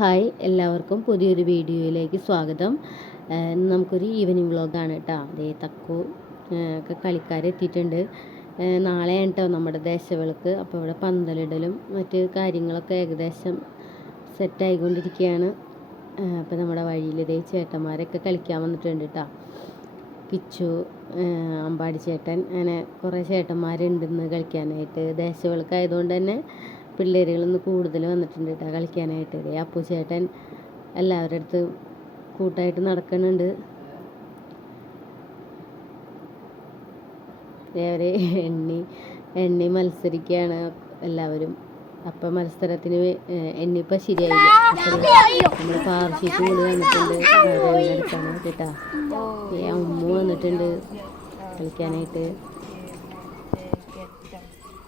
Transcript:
Hi എല്ലാവർക്കും പുതിയൊരു വീഡിയോയിലേക്ക് സ്വാഗതം. നമുക്കൊരു ഈവനിങ് വ്ളോഗാണ് കേട്ടോ അതേ തക്കു ഒക്കെ കളിക്കാരെത്തിയിട്ടുണ്ട് നാളെ കേട്ടോ നമ്മുടെ ദേശവിളക്ക്. അപ്പോൾ ഇവിടെ പന്തലിടലും മറ്റ് കാര്യങ്ങളൊക്കെ ഏകദേശം സെറ്റായിക്കൊണ്ടിരിക്കുകയാണ് അപ്പോൾ നമ്മുടെ വഴിയിൽ ചേട്ടന്മാരൊക്കെ കളിക്കാൻ വന്നിട്ടുണ്ട് കേട്ടോ കിച്ചു അമ്പാടി ചേട്ടൻ അങ്ങനെ കുറേ ചേട്ടന്മാരുണ്ട് ഇന്ന് കളിക്കാനായിട്ട്. ദേശവിളക്കായതുകൊണ്ട് തന്നെ പിള്ളേരുകളൊന്ന് കൂടുതൽ വന്നിട്ടുണ്ട് കേട്ടോ കളിക്കാനായിട്ട്. ദേ അപ്പു ചേട്ടൻ എല്ലാവരുടെ അടുത്ത് കൂട്ടായിട്ട് നടക്കുന്നുണ്ട് അവർ എണ്ണി എണ്ണി മത്സരിക്കുകയാണ് എല്ലാവരും. അപ്പം മത്സരത്തിന് എണ്ണിപ്പം ശരിയായില്ല. നമ്മുടെ പാർഷീറ്റും കൂടി വന്നിട്ടുണ്ട്. കേട്ടാ. ഏ അമ്മ വന്നിട്ടുണ്ട് കളിക്കാനായിട്ട്.